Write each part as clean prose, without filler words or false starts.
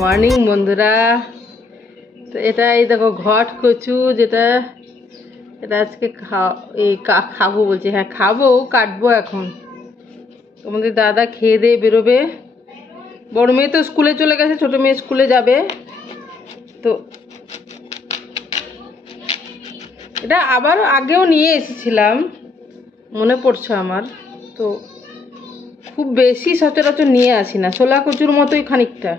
Morning বন্ধুরা। তো এটাই দেখো ঘট কচু, যেটা এটা আজকে খাবো বলছি। হ্যাঁ খাবো, কাটবো এখন। তোমাদের দাদা খেয়ে দিয়ে বেরোবে। বড় মেয়ে তো স্কুলে চলে গেছে, ছোট মেয়ে স্কুলে যাবে। তো এটা আবার আগেও নিয়ে এসেছিলাম, মনে পড়ছে আমার। তো খুব বেশি সচরাচর নিয়ে আসি না, ছোলা কচুর মতোই খানিকটা।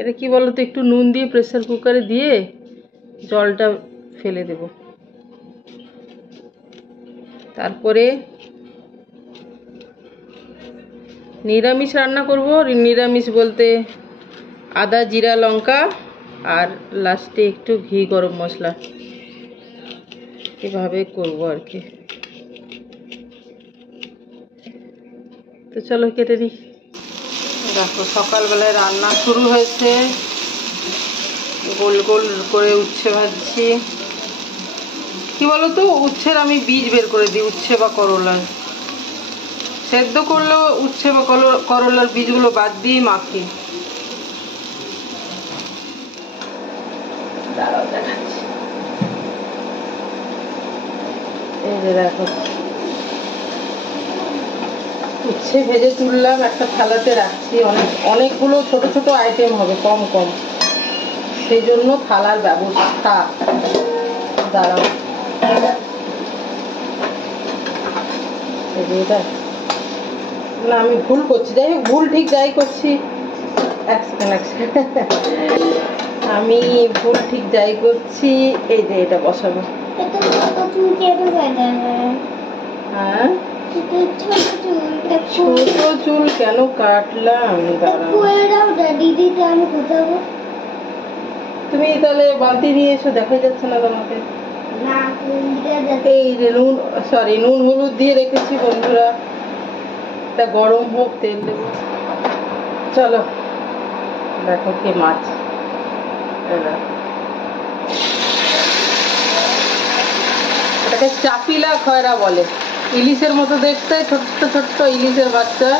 এটা কি বলতো, একটু নুন দিয়ে প্রেসার কুকারে দিয়ে জলটা ফেলে দেব। তারপরে নিরামিষ রান্না করব। নিরামিষ বলতে আদা জিরা লঙ্কা আর লাস্টে একটু ঘি গরম মশলা, এভাবে করব আর কি। তো চলো কেটে নিই। দেখো সকালবেলায় রান্না শুরু হয়েছে। গোল গোল করে উচ্ছে ভাজছি। কি বলতো, উচ্ছের আমি বীজ বের করে দিই, উচ্ছে বা করলার। সেদ্ধ করলেও উচ্ছে বা করলার বীজগুলো বাদ দিয়ে মাখি। দাঁড়াও দেখাচ্ছি। এই যে দেখো উচ্ছে ভেজে তুললাম, একটা থালাতে রাখছি। অনেকগুলো ছোট ছোট আইটেম হবে, কম কম, সেই জন্য থালার ব্যবস্থা। দাঁড়াও, এটা না আমি ভুল করছি। যাই হোক, ভুল ঠিক যাই করছি। এক সেকেন্ড আমি ভুল ঠিক যাই করছি। এই যে এটা বসাবো। হ্যাঁ ছোট চুল কেন কাটলাম? তুমি তাহলে বালতি নিয়ে এসো, দেখা যাচ্ছে না তোমাকে। এই যে নুন হলুদ দিয়ে রেখেছি বন্ধুরা। তা গরম হোক, তেল দেব। চলো দেখো কি মাছ। এটাকে চাপিলা খয়রা বলে। ইলিশের মতো দেখতে, ছোট্ট ছোট্ট ইলিশের বাচ্চা।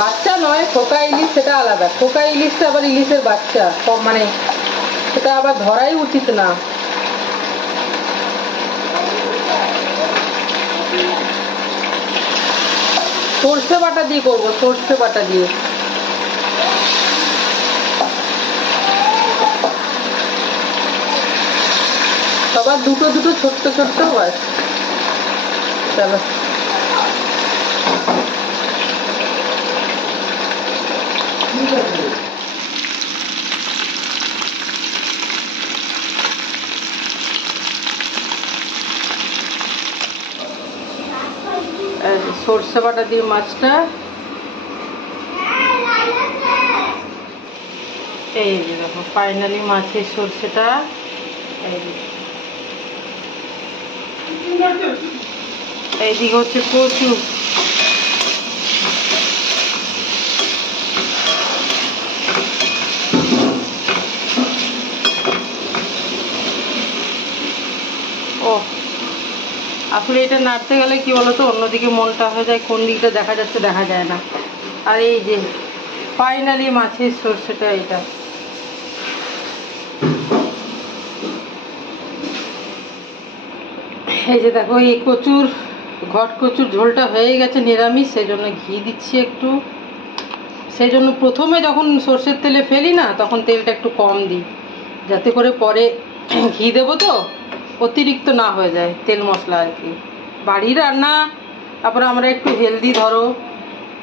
বাচ্চা নয়, খোকা ইলিশ সেটা আলাদা। খোকা ইলিশটা আবার ইলিশের বাচ্চা, মানে সেটা আবার ধরাই উচিত না। সর্ষে বাটা দিয়ে করবো, সর্ষে বাটা দিয়ে। সবার দুটো দুটো ছোট্ট ছোট্ট বাস। চলো সর্ষে বাটা দিয়ে মাছটা। এই যে দেখো ফাইনালি মাছের সর্ষেটা। এইদিকে হচ্ছে কচু। ও আসলে এটা নাড়তে গেলে কি বলতো, অন্যদিকে মনটা হয়ে যায়, কোন দিকটা দেখা যাচ্ছে দেখা যায় না। আর এই যে ফাইনালি মাছের সর্ষেটা, এটা এই যে দেখো এই ঘট কচুর ঝোলটা হয়ে গেছে নিরামিষ, সেই জন্য ঘি দিচ্ছি একটু। সেই জন্য প্রথমে যখন সর্ষের তেলে ফেলি না, তখন তেলটা একটু কম দিই, যাতে করে পরে ঘি দেবো তো অতিরিক্ত না হয়ে যায় তেল মশলা আর কি। বাড়ির রান্না, তারপরে আমরা একটু হেলদি ধরো,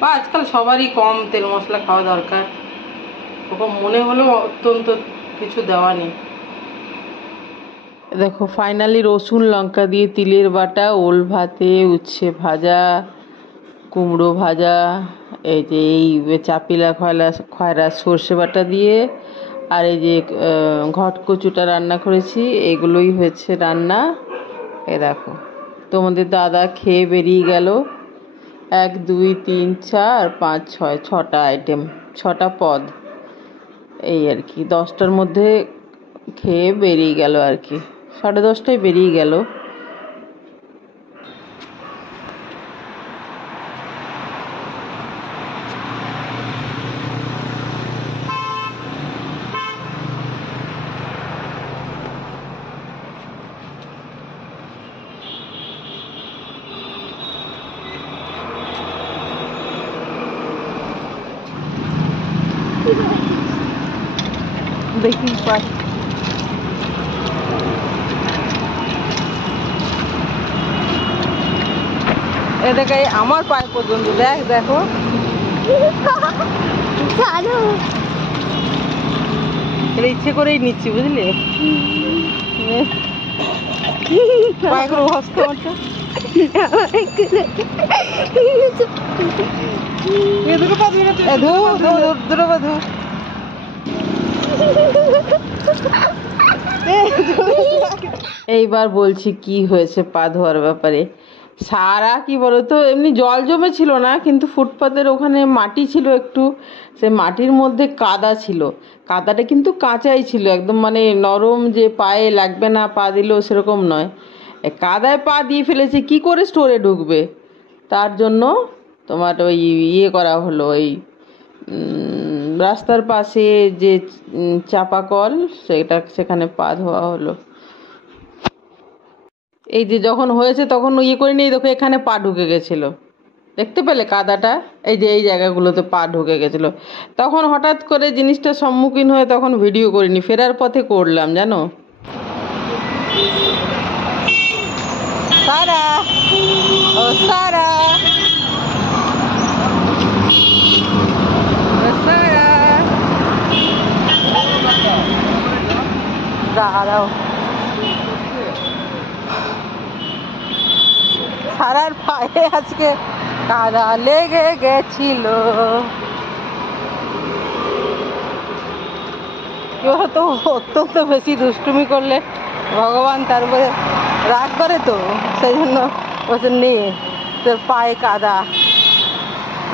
বা আজকাল সবারই কম তেল মশলা খাওয়া দরকার। ওরকম মনে হলেও অত্যন্ত কিছু দেওয়া নেই। দেখো ফাইনালি রসুন লঙ্কা দিয়ে তিলের বাটা, ওল ভাতে, উচ্ছে ভাজা, কুমড়ো ভাজা, এই যে এই চাপিলা খয়রা সর্ষে বাটা দিয়ে, আর এই যে ঘট কচুটা রান্না করেছি, এগুলোই হয়েছে রান্না। এ দেখো তোমাদের দাদা খেয়ে বেরিয়ে গেল। 1 2 3 4 5 6 6টা আইটেম, 6টা পদ, এই আর কি। 10টার মধ্যে খেয়ে বেরিয়ে গেল আর কি, 10:30টায় বেরিয়ে গেল। দেখি পাই এটাকে আমার পায়ে পর্যন্ত দেখ দেখো এটা ইচ্ছে করেই নিচ্ছি বুঝলি পায়গুলো হস্ত এইবার বলছি কি হয়েছে পা ধোয়ার ব্যাপারে। সারা কি বলতো এমনি জল জমে ছিল না, কিন্তু ফুটপাতের ওখানে মাটি ছিল একটু, সে মাটির মধ্যে কাদা ছিল। কাদাটা কিন্তু কাঁচাই ছিল একদম, মানে নরম যে পায়ে লাগবে না পা দিলেও সেরকম নয়। কাদায় পা দিয়ে ফেলেছে, কি করে স্টোরে ঢুকবে? তার জন্য তোমার ওই ইয়ে করা হলো, ওই রাস্তার পাশে যে চাপা কল সেখানে পা ধোয়া হলো। এই যে যখন হয়েছে তখন ইয়ে করে নিয়ে দেখো এখানে পা ঢুকে গেছিলো, দেখতে পেলে কাদাটা? এই যে এই জায়গাগুলোতে পা ঢুকে গেছিলো। তখন হঠাৎ করে জিনিসটা সম্মুখীন হয়ে তখন ভিডিও করিনি, ফেরার পথে করলাম জানো। সারা ও সারা সারা দাঁড়াও, সারার পায়ে আজকে কাদা লেগে গেছিল। কেউ তো অত্যন্ত বেশি দুষ্টুমি করলে ভগবান তারপরে রাগ করে, তো সেই জন্য বলছে নিয়ে তোর পায়ে কাদা।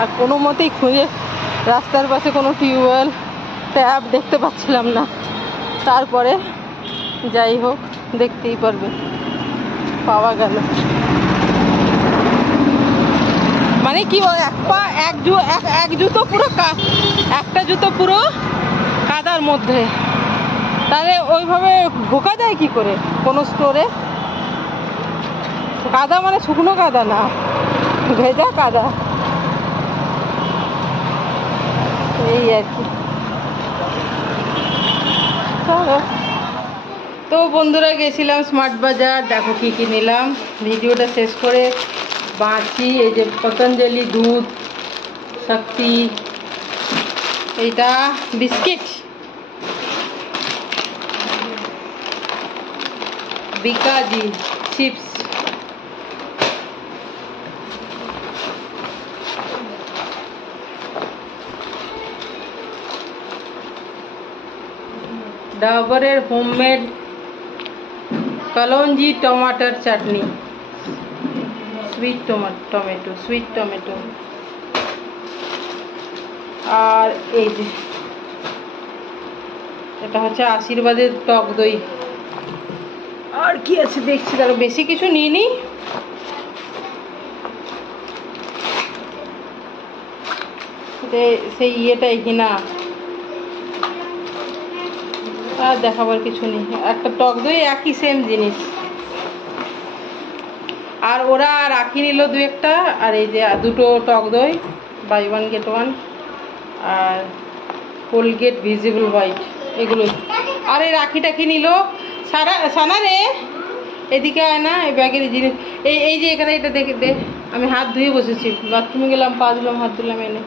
আর কোনো মতেই খুঁজে রাস্তার পাশে কোনো টিউবওয়েল ট্যাপ দেখতে পাচ্ছিলাম না। তারপরে যাই হোক দেখতেই পারবে পাওয়া গেল। মানে কি এক পা এক জুতো পুরো একটা জুতো পুরো কাদার মধ্যে, তাহলে ওইভাবে ঢোকা যায় কি করে কোনো স্টোরে? কাদা মানে শুকনো কাদা না, ভেজা কাদা, এই আর কি। তো বন্ধুরা গেছিলাম স্মার্ট বাজার, দেখো কি কি নিলাম। ভিডিওটা শেষ করে বাঁচি। এই যে পতঞ্জলি দুধ শক্তি, এইটা বিস্কিট, বিকাজি চিপস, ডাবরের হোমমেড কলঞ্জি টমাটোর চাটনি, সুইট টমেটো, আর এই যে এটা হচ্ছে আশীর্বাদের টক দই। আর কি আছে দেখছি, তারও বেশি কিছু নিইনি। সেই ইয়েটাই কিনা, আর দেখাবার কিছু নেই। একটা টক দই, একই সেম জিনিস। আর ওরা রাখি নিল দু একটা, আর এই যে দুটো টক দই, বাই ওয়ান গেট ওয়ান, আর কোলগেট ভিজিবল হোয়াইট, এগুলো। আর এই রাখি টাকি নিল। সানা রে এদিকে আয় না, এই ব্যাগের জিনিস। এই যে এখানে এটা দেখে দে, আমি হাত ধুয়ে বসেছি, বাথরুমে গেলাম, পা ধুলাম, হাত ধুলাম, এনে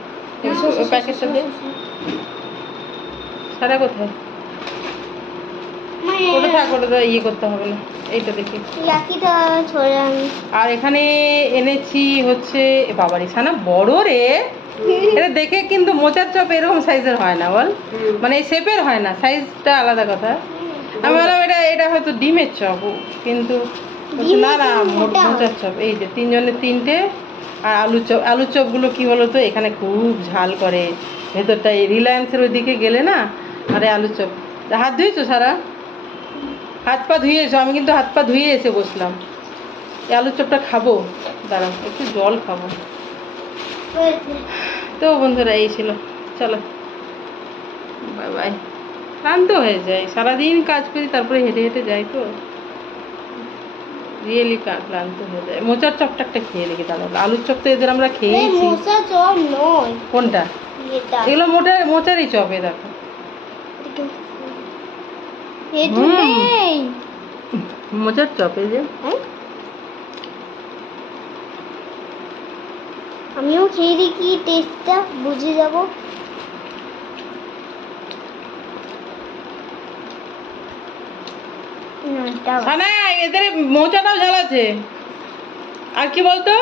প্যাকেটটা দে। সারা কোথায়? ওটা থাক, ওটা ইয়ে করতে হবে না, এইটা দেখি। আর এখানে এনেছি হচ্ছে বাবারি সানা বড় রে, এটা দেখে কিন্তু মোচার চপ এরকম সাইজের হয় না বল, মানে এই শেপের হয় না, সাইজটা আলাদা কথা। আমি বললাম এটা হয়তো ডিমের চপ, কিন্তু না না মোচার চপ। এই যে তিনজনের তিনটে। আর আলুর চপগুলো কি বলতো এখানে খুব ঝাল করে ভেতরটা। এই রিলায়েন্সের ওইদিকে গেলে না, আরে আলুর চপ। হাত ধুয়েছো সারা? হাত পা ধুয়ে এসো। আমি কিন্তু হাত পা ধুয়ে এসে বসলাম। এই আলুর চপটা খাবো, দাঁড়াও একটু জল খাবো। তো বন্ধুরা এই ছিল, চলো বাই বাই। ক্লান্ত হয়ে যায়, সারাদিন কাজ করি, তারপরে হেঁটে হেঁটে যাই, তো রিয়েলি ক্লান্ত হয়ে যায়। মোচার চপটা একটা খেয়ে দেখি দাঁড়ালো। আলুর চপ তো এদের আমরা খেয়েছি। কোনটা? এটা এগুলো মোচারই চপ, এ দেখো। এটা নেই মোচার চপ, এই যে। আমিও খেয়ে দেখি, টেস্টটা বুঝে যাব। না, এদের মোচাটাও ঝাল আছে। আর কি বলতো,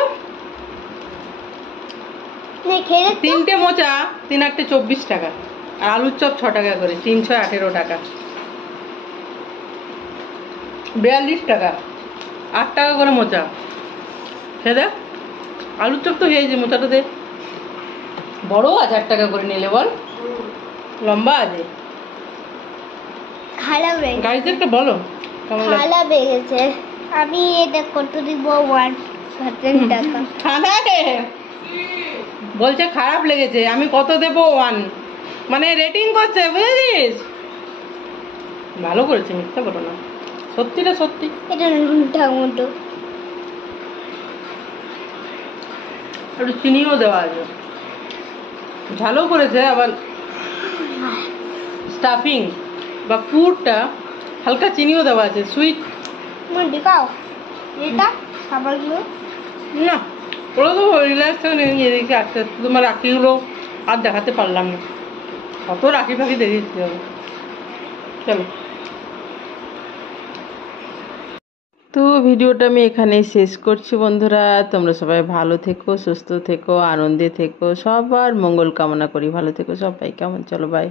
তিনটে মোচা 3 × 8 = 24 টাকা, আর আলুর চপ 6 টাকা করে, 3 × 6 = 18 টাকা, 42 টাকা, 8 টাকা করে মোচা। খেয়ে দেখ, আলুর চপ তো খেয়েছি, মোচাটা দে। বড় আছে, 8 টাকা করে নিলে বল, লম্বা আছে। খারাপ গাইতে একটা বলো কেমন লাগে। খারাপ লেগেছে। আমি এটা কত দিব? 1% টাকা। বলছে খারাপ লেগেছে, আমি কত দেবো? 1, মানে রেটিং করছে, বুঝেছিস? ভালো করেছে, মিথ্যা বলো না, সত্যিটা সত্যি। এটা নুনটা মতো, একটু চিনিও দেওয়া আছে, ঝালও করেছে, আবার স্টাফিং বা পুরটা হালকা চিনিও দেওয়া আছে, সুইট। দেখাও এটা খাবারগুলো। না, ওরা তো রিল্যাক্স হয়ে নিয়ে দেখি আস্তে আস্তে। তোমার রাখিগুলো আর দেখাতে পারলাম না, কত রাখি ফাঁকি দেখিয়েছি হবে। চলো, তো ভিডিওটা আমি এখানেই শেষ করছি বন্ধুরা। তোমরা সবাই ভালো থেকো, সুস্থ থেকো, আনন্দে থেকো, সবার মঙ্গল কামনা করি। ভালো থেকো সবাই, কেমন? চলো, বাই।